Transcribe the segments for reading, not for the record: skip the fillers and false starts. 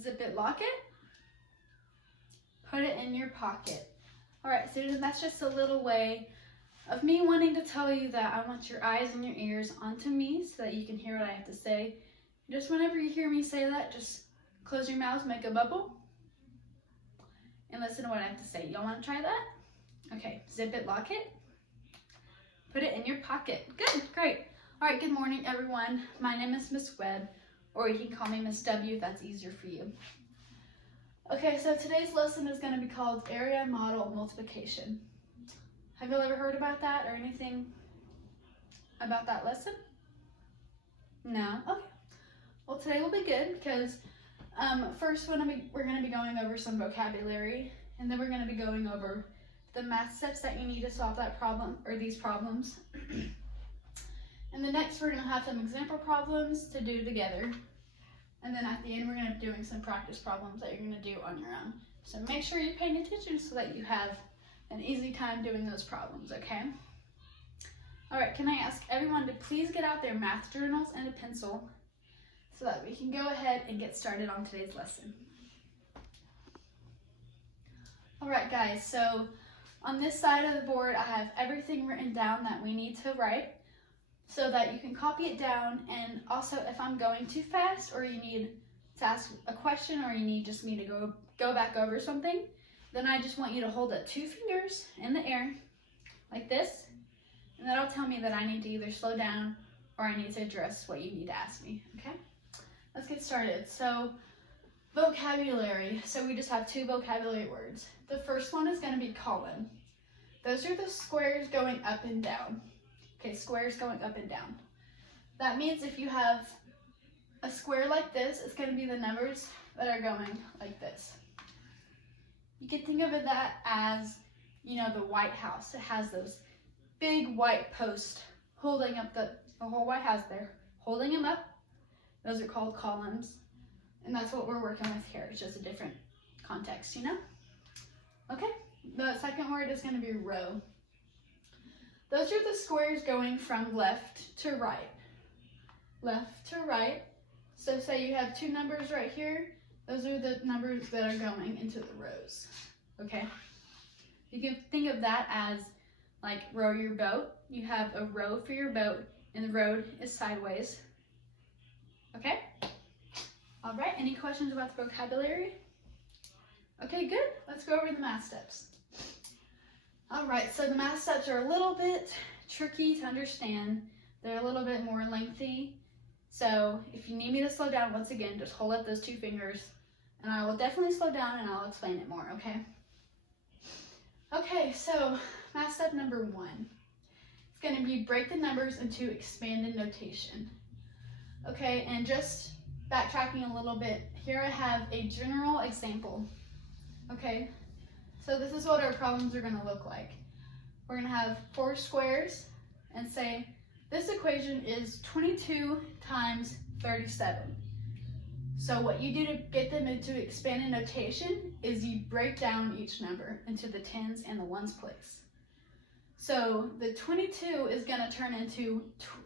zip it, lock it, put it in your pocket. All right, students, that's just a little way of me wanting to tell you that I want your eyes and your ears onto me so that you can hear what I have to say. Just whenever you hear me say that, just close your mouths, make a bubble, and listen to what I have to say. Y'all want to try that? Okay, zip it, lock it, put it in your pocket. Good, great. All right, good morning, everyone. My name is Miss Webb, or you can call me Miss W if that's easier for you. Okay, so today's lesson is going to be called Area Model Multiplication. Have you ever heard about that or anything about that lesson? No? Okay. Well, today will be good because first we're going to be going over some vocabulary, and then we're going to be going over the math steps that you need to solve that problem or these problems. And then next we're going to have some example problems to do together. And then at the end we're going to be doing some practice problems that you're going to do on your own. So make sure you're paying attention so that you have an easy time doing those problems, okay? All right, can I ask everyone to please get out their math journals and a pencil so that we can go ahead and get started on today's lesson. All right, guys, so on this side of the board, I have everything written down that we need to write so that you can copy it down. And also, if I'm going too fast or you need to ask a question or you need just me to go back over something, then I just want you to hold up 2 fingers in the air like this, and that'll tell me that I need to either slow down or I need to address what you need to ask me, okay? Let's get started. So, vocabulary. So we just have 2 vocabulary words. The first one is going to be column. Those are the squares going up and down. Okay, squares going up and down. That means if you have a square like this, it's going to be the numbers that are going like this. You can think of that as, you know, the White House. It has those big white posts holding up the whole White House there, holding them up. Those are called columns. And that's what we're working with here. It's just a different context, you know? Okay, the second word is going to be row. Those are the squares going from left to right. Left to right. So say you have 2 numbers right here. Those are the numbers that are going into the rows, okay? You can think of that as like row your boat. You have a row for your boat and the road is sideways, okay? All right, any questions about the vocabulary? Okay, good. Let's go over the math steps. All right, so the math steps are a little bit tricky to understand. They're a little bit more lengthy. So if you need me to slow down, once again, just hold up those 2 fingers and I will definitely slow down and I'll explain it more, okay? Okay, so math step number 1. It's going to be break the numbers into expanded notation. Okay, and just backtracking a little bit, here I have a general example. Okay, so this is what our problems are going to look like. We're going to have 4 squares and say this equation is 22 times 37. So what you do to get them into expanded notation is you break down each number into the tens and the ones place. So the 22 is going to turn into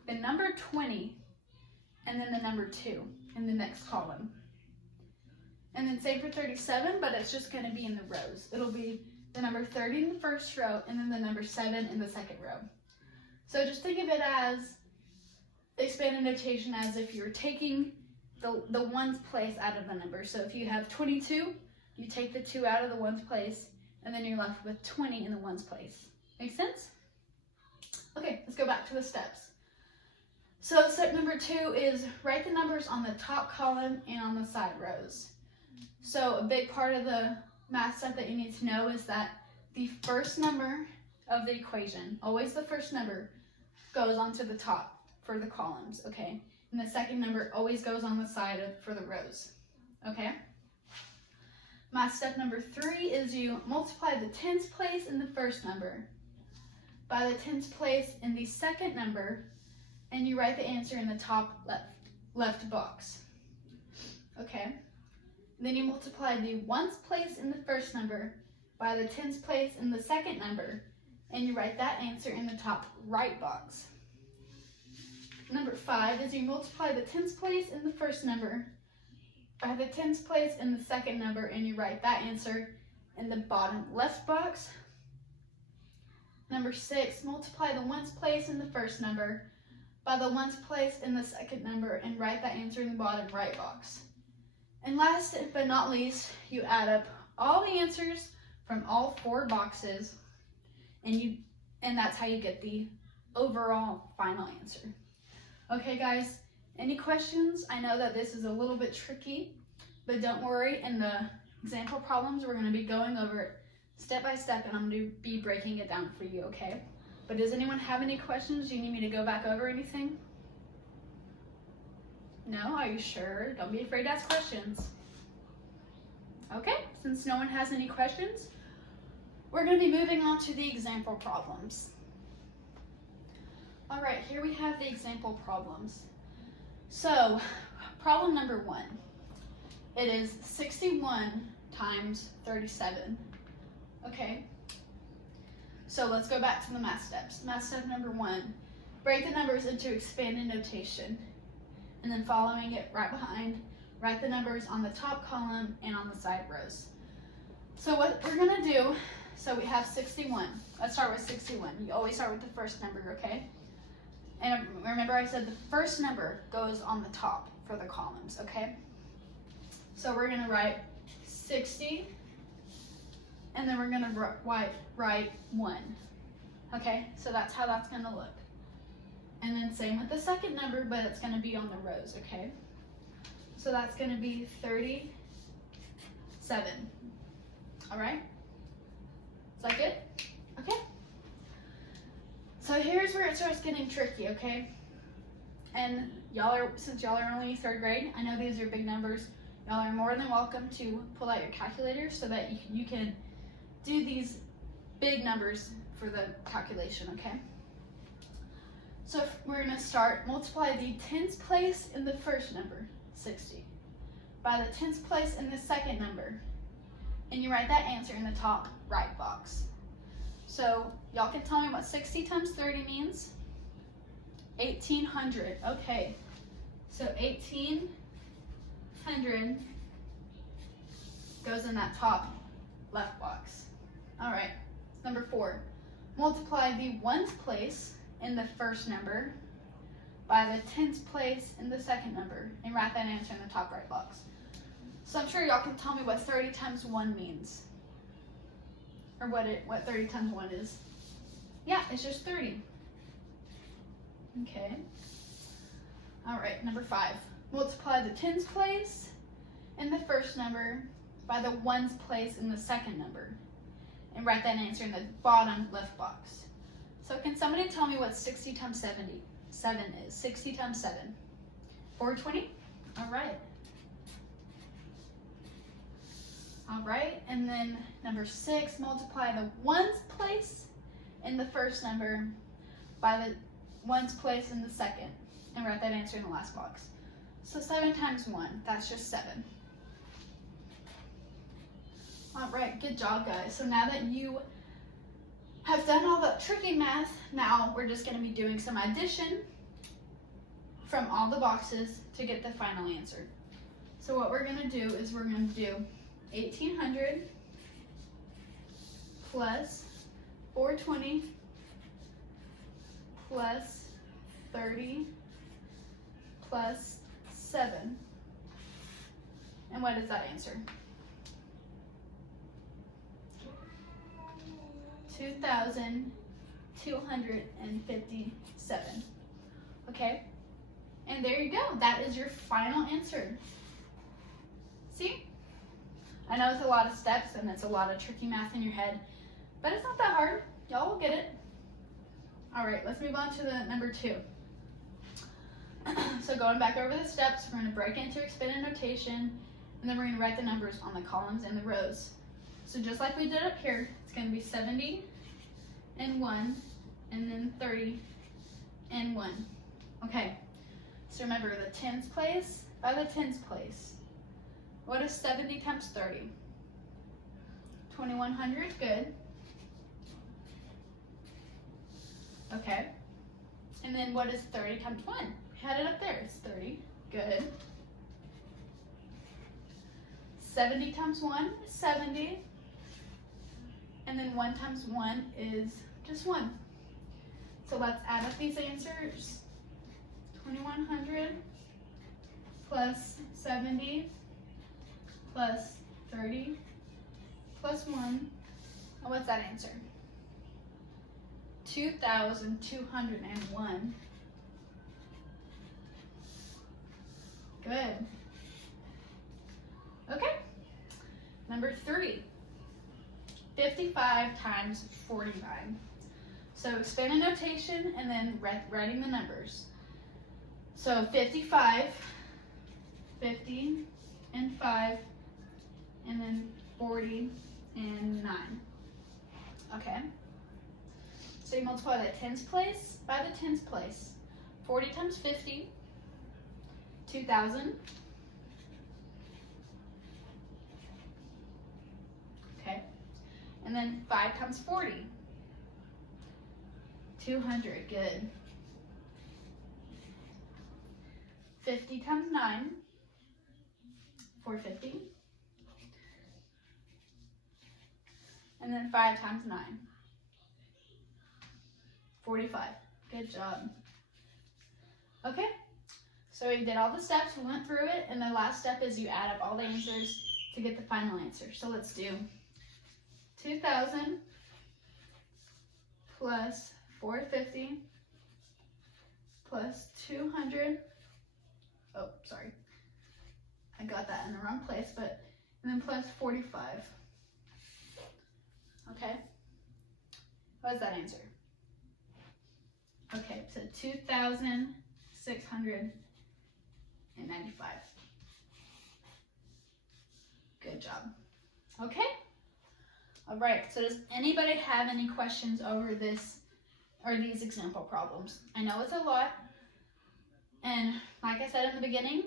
the number 20 and then the number 2 in the next column. And then same for 37, but it's just going to be in the rows. It'll be the number 30 in the first row and then the number 7 in the second row. So just think of it as expanded notation as if you're taking the ones place out of the number. So if you have 22, you take the 2 out of the ones place, and then you're left with 20 in the ones place. Make sense? Okay, let's go back to the steps. So step number 2 is write the numbers on the top column and on the side rows. So a big part of the math step that you need to know is that the first number of the equation, always the first number, goes onto the top for the columns, okay? And the second number always goes on the side for the rows, okay? Math step number 3 is you multiply the tens place in the first number by the tens place in the second number, and you write the answer in the top left box, okay? Then you multiply the ones place in the first number by the tens place in the second number, and you write that answer in the top right box. Number 5 is you multiply the tens place in the first number by the tens place in the second number, and you write that answer in the bottom left box. Number 6, multiply the ones place in the first number by the ones place in the second number, and write that answer in the bottom right box. And last but not least, you add up all the answers from all 4 boxes, and that's how you get the overall final answer. Okay guys, any questions? I know that this is a little bit tricky, but don't worry, in the example problems we're going to be going over it step by step, and I'm going to be breaking it down for you, okay? But does anyone have any questions? Do you need me to go back over anything? No? Are you sure? Don't be afraid to ask questions. Okay, since no one has any questions, we're going to be moving on to the example problems. All right, here we have the example problems. So, problem number 1. It is 61 times 37. Okay, so let's go back to the math steps. Math step number 1, break the numbers into expanded notation, and then following it right behind, write the numbers on the top column and on the side rows. So what we're gonna do, so we have 61. Let's start with 61. You always start with the first number, okay? And remember I said the first number goes on the top for the columns, okay? So we're gonna write 60, and then we're gonna write 1. Okay, so that's how that's gonna look. And then same with the second number, but it's gonna be on the rows, okay? So that's gonna be 37. All right? Is that good? Okay. So here's where it starts getting tricky, okay? And since y'all are only 3rd grade, I know these are big numbers. Y'all are more than welcome to pull out your calculator so that you can do these big numbers for the calculation, okay? So we're gonna start, multiply the tens place in the first number, 60, by the tens place in the second number, and you write that answer in the top right box. So y'all can tell me what 60 times 30 means? 1800, okay. So 1800 goes in that top left box. All right, number 4, multiply the ones place in the first number by the tens place in the second number, and write that answer in the top right box. So I'm sure y'all can tell me what 30 times 1 means, or what 30 times 1 is. Yeah, it's just 30. Okay. All right, number 5, multiply the tens place in the first number by the ones place in the second number, and write that answer in the bottom left box. So can somebody tell me what 60 times 7 is? 60 times 7. 420? All right. All right, and then number 6, multiply the ones place in the first number by the ones place in the second, and write that answer in the last box. So 7 times 1, that's just 7. All right, good job, guys. So now that you have done all the tricky math, now we're just going to be doing some addition from all the boxes to get the final answer. So what we're going to do is we're going to do 1800 plus 420 plus 30 plus 7. And what is that answer? 2,257. Okay? And there you go. That is your final answer. See? I know it's a lot of steps and it's a lot of tricky math in your head, but it's not that hard. Y'all will get it. All right, let's move on to the number 2. So going back over the steps, we're going to break into expanded notation, and then we're going to write the numbers on the columns and the rows. So just like we did up here, it's going to be 70 and 1, and then 30 and 1. Okay, so remember the tens place by the tens place. What is 70 times 30? 2100, good. Okay, and then what is 30 times 1? We had it up there, it's 30, good. 70 times 1 is 70. And then 1 times 1 is just 1. So let's add up these answers. 2100 plus 70 plus 30 plus 1. And what's that answer? 2,201. Good. Okay. Number 3. 55 times 49. So expanded notation and then writing the numbers. So 55, 50, and 5, and then 40 and 9. Okay. So you multiply that tens place by the tens place. 40 times 50, 2,000. Okay. And then 5 times 40, 200. Good. 50 times 9, 450. And then 5 times 9, 45. Good job. Okay, so we did all the steps, we went through it, and the last step is you add up all the answers to get the final answer. So let's do 2,000 plus 450 plus 200. Oh, sorry. I got that in the wrong place, and then plus 45. Okay. What is that answer? Okay, so 2,695. Good job. Okay. All right, so does anybody have any questions over this or these example problems? I know it's a lot, and like I said in the beginning,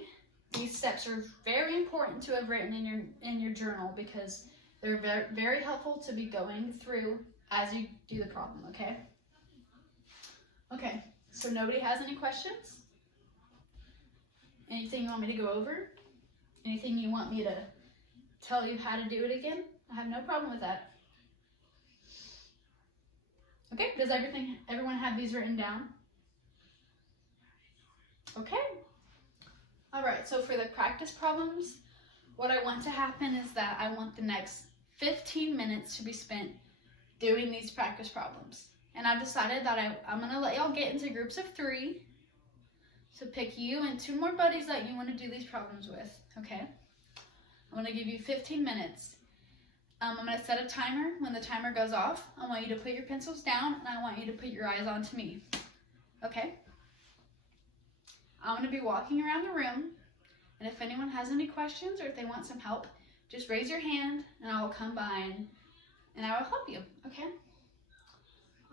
these steps are very important to have written in your journal because they're very, very helpful to be going through as you do the problem, okay? Okay, so nobody has any questions? Anything you want me to go over? Anything you want me to tell you how to do it again? I have no problem with that. Okay, does everyone have these written down? Okay. All right, so for the practice problems, what I want to happen is that I want the next 15 minutes to be spent doing these practice problems. And I've decided that I'm gonna let y'all get into groups of 3. So pick you and 2 more buddies that you wanna do these problems with, okay? I'm gonna give you 15 minutes. I'm gonna set a timer. When the timer goes off, I want you to put your pencils down and I want you to put your eyes onto me, okay? I'm gonna be walking around the room, and if anyone has any questions or if they want some help, just raise your hand and I will come by and I will help you, okay?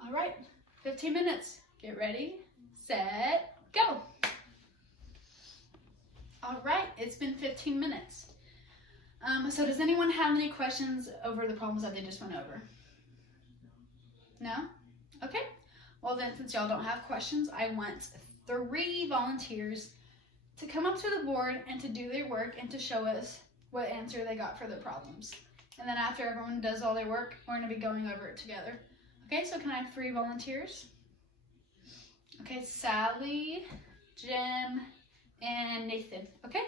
All right, 15 minutes. Get ready, set, go. All right, it's been 15 minutes. So does anyone have any questions over the problems that they just went over? No? Okay. Well then, since y'all don't have questions, I want 3 volunteers to come up to the board and to do their work and to show us what answer they got for their problems. And then after everyone does all their work, we're gonna be going over it together. Okay, so can I have 3 volunteers? Okay, Sally, Jim, and Nathan. Okay,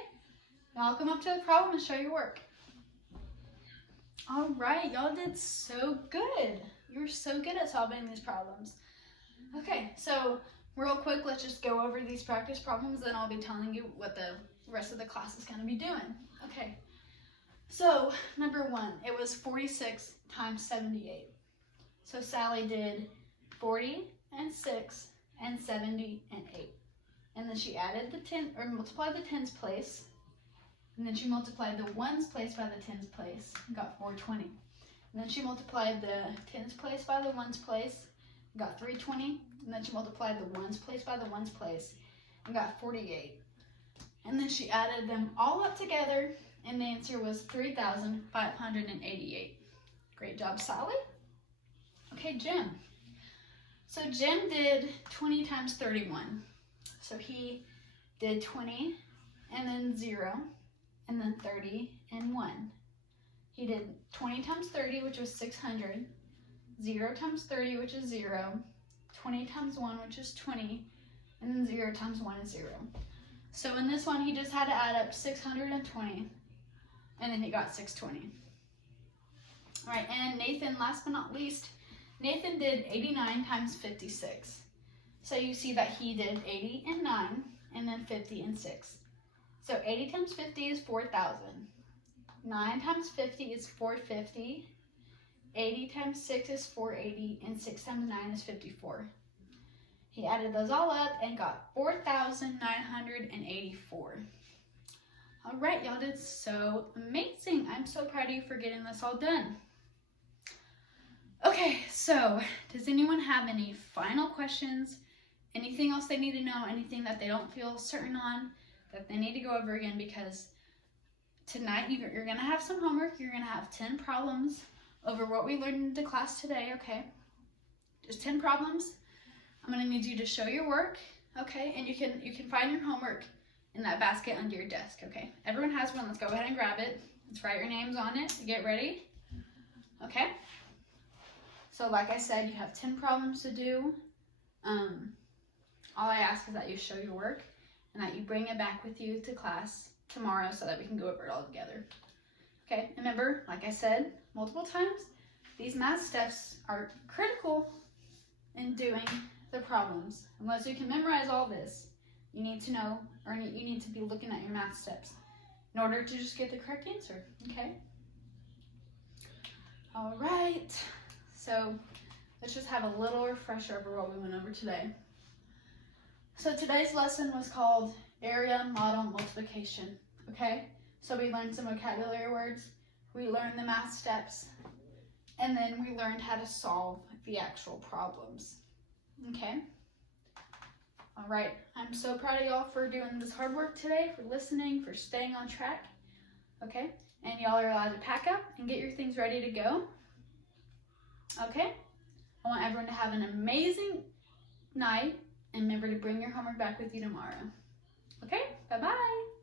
y'all come up to the problem and show your work. All right, y'all did so good. You were so good at solving these problems. Okay, so real quick, let's just go over these practice problems, then I'll be telling you what the rest of the class is gonna be doing. Okay, so number 1, it was 46 times 78. So Sally did 40 and 6 and 70 and 8. And then she added the 10, or multiplied the tens place. And then she multiplied the ones place by the tens place and got 420. And then she multiplied the tens place by the ones place and got 320. And then she multiplied the ones place by the ones place and got 48. And then she added them all up together and the answer was 3,588. Great job, Sally. Okay, Jim. So Jim did 20 times 31. So he did 20 and then 0, and then 30 and 1. He did 20 times 30, which was 600, 0 times 30, which is 0, 20 times 1, which is 20, and then 0 times 1 is 0. So in this one, he just had to add up 620, and then he got 620. All right, and Nathan, last but not least, Nathan did 89 times 56. So you see that he did 80 and 9, and then 50 and 6. So 80 times 50 is 4,000. 9 times 50 is 450. 80 times 6 is 480, and 6 times 9 is 54. He added those all up and got 4,984. All right, y'all did so amazing. I'm so proud of you for getting this all done. Okay, so does anyone have any final questions? Anything else they need to know? Anything that they don't feel certain on that they need to go over again? Because tonight you're going to have some homework. You're going to have 10 problems over what we learned in the class today, okay? Just 10 problems. I'm going to need you to show your work, okay? And you can find your homework in that basket under your desk, okay? Everyone has one. Let's go ahead and grab it. Let's write your names on it. Get ready, okay? So like I said, you have 10 problems to do. All I ask is that you show your work and that you bring it back with you to class tomorrow so that we can go over it all together. Okay, remember, like I said multiple times, these math steps are critical in doing the problems. Unless you can memorize all this, you need to know, or you need to be looking at your math steps in order to just get the correct answer, okay? All right, so let's just have a little refresher over what we went over today. So today's lesson was called Area Model Multiplication, okay? So we learned some vocabulary words, we learned the math steps, and then we learned how to solve the actual problems, okay? All right, I'm so proud of y'all for doing this hard work today, for listening, for staying on track, okay? And y'all are allowed to pack up and get your things ready to go, okay? I want everyone to have an amazing night, and remember to bring your homework back with you tomorrow. Okay, bye-bye.